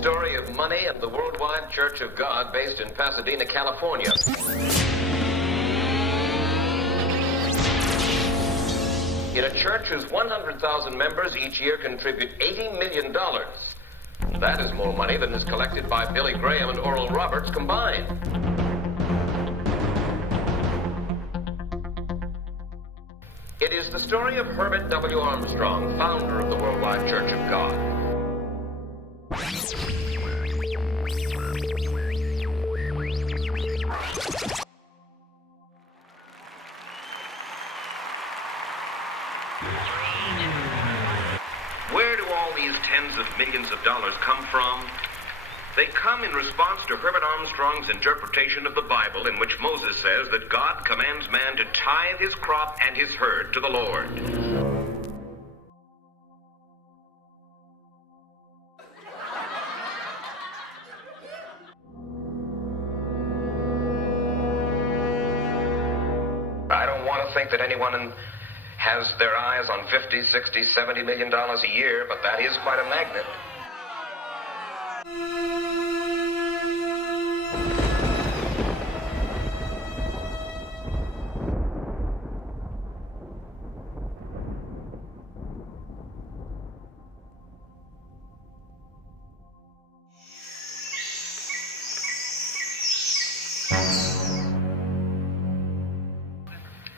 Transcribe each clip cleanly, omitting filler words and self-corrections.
story of money and the Worldwide Church of God based in Pasadena, California. In a church whose 100,000 members each year contribute $80 million. That is more money than is collected by Billy Graham and Oral Roberts combined. It is the story of Herbert W. Armstrong, founder of the Worldwide Church of God. Where do all these tens of millions of dollars come from? They come in response to Herbert Armstrong's interpretation of the Bible, in which Moses says that God commands man to tithe his crop and his herd to the Lord. I don't want to think that anyone has their eyes on $50, $60, $70 million a year, but that is quite a magnet.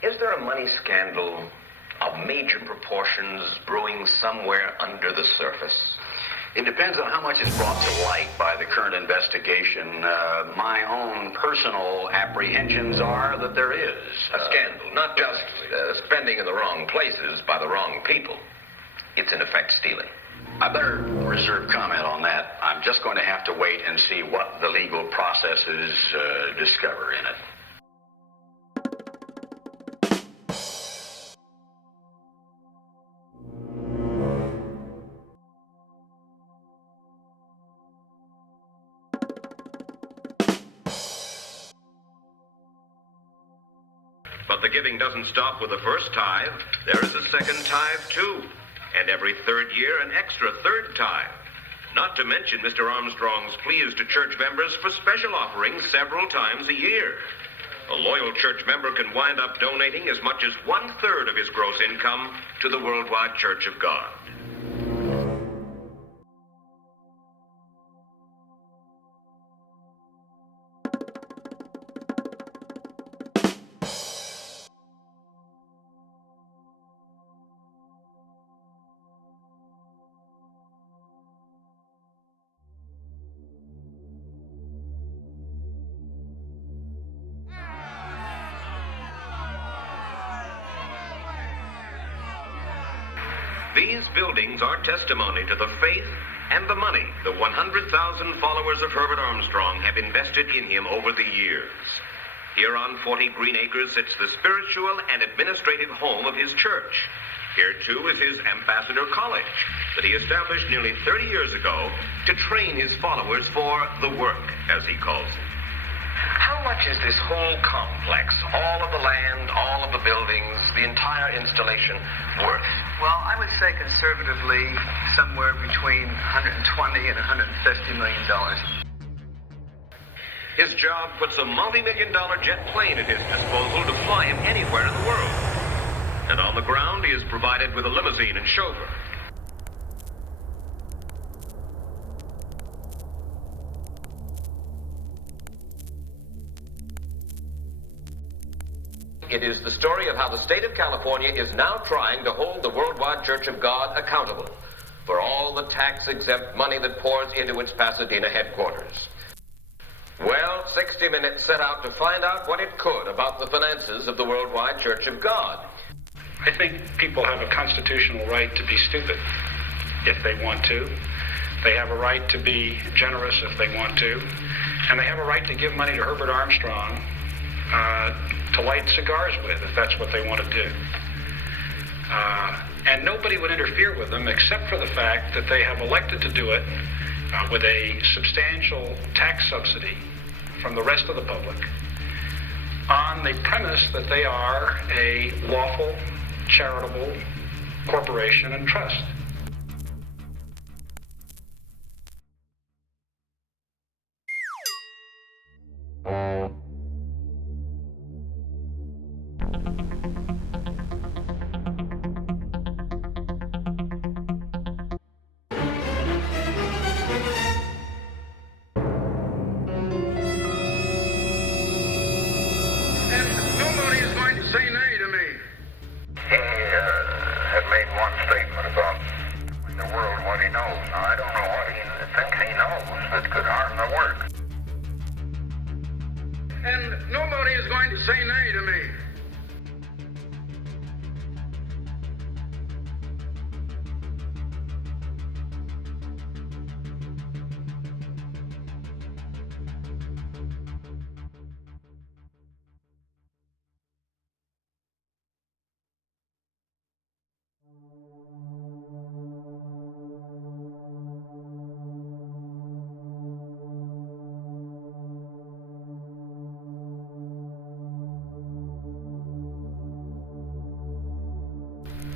Is there a money scandal of major proportions brewing somewhere under the surface? It depends on how much is brought to light by the current investigation. My own personal apprehensions are that there is a scandal, not just spending in the wrong places by the wrong people. It's in effect stealing. I better reserve comment on that. I'm just going to have to wait and see what the legal processes discover in it. But the giving doesn't stop with the first tithe. There is a second tithe, too. And every third year, an extra third tithe. Not to mention Mr. Armstrong's pleas to church members for special offerings several times a year. A loyal church member can wind up donating as much as 1/3 of his gross income to the Worldwide Church of God. These buildings are testimony to the faith and the money the 100,000 followers of Herbert Armstrong have invested in him over the years. Here on 40 Green Acres sits the spiritual and administrative home of his church. Here, too, is his Ambassador College that he established nearly 30 years ago to train his followers for the work, as he calls it. How much is this whole complex, all of the land, all of the buildings, the entire installation, worth? Well, I would say conservatively somewhere between $120 and $150 million. His job puts a multi-million-dollar jet plane at his disposal to fly him anywhere in the world. And on the ground, he is provided with a limousine and chauffeur. It is the story of how the state of California is now trying to hold the Worldwide Church of God accountable for all the tax-exempt money that pours into its Pasadena headquarters. Well, 60 Minutes set out to find out what it could about the finances of the Worldwide Church of God. I think people have a constitutional right to be stupid if they want to. They have a right to be generous if they want to. And they have a right to give money to Herbert Armstrong to light cigars with, if that's what they want to do. And nobody would interfere with them except for the fact that they have elected to do it with a substantial tax subsidy from the rest of the public on the premise that they are a lawful, charitable corporation and trust. made one statement about the world what he knows. Now, I don't know what he thinks he knows that could harm the work. And nobody is going to say nay to me.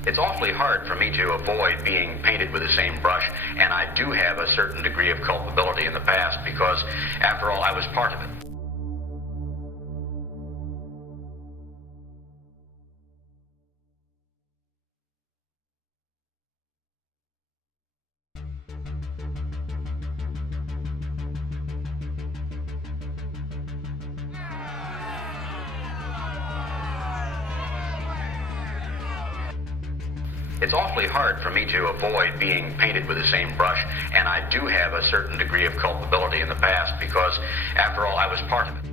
It's awfully hard for me to avoid being painted with the same brush, and I do have a certain degree of culpability in the past because, after all, I was part of it. It's awfully hard for me to avoid being painted with the same brush, and I do have a certain degree of culpability in the past because, after all, I was part of it.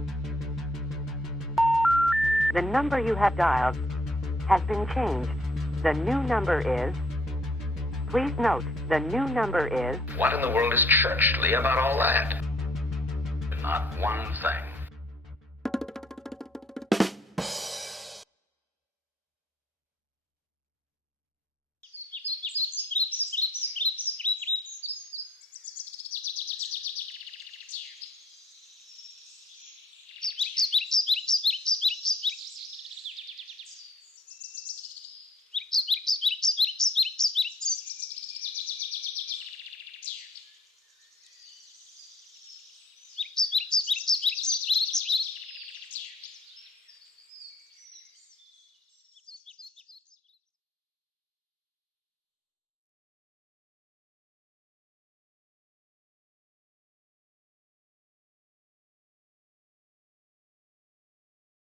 The number you have dialed has been changed. The new number is... Please note, the new number is... What in the world is churchly about all that? Not one thing.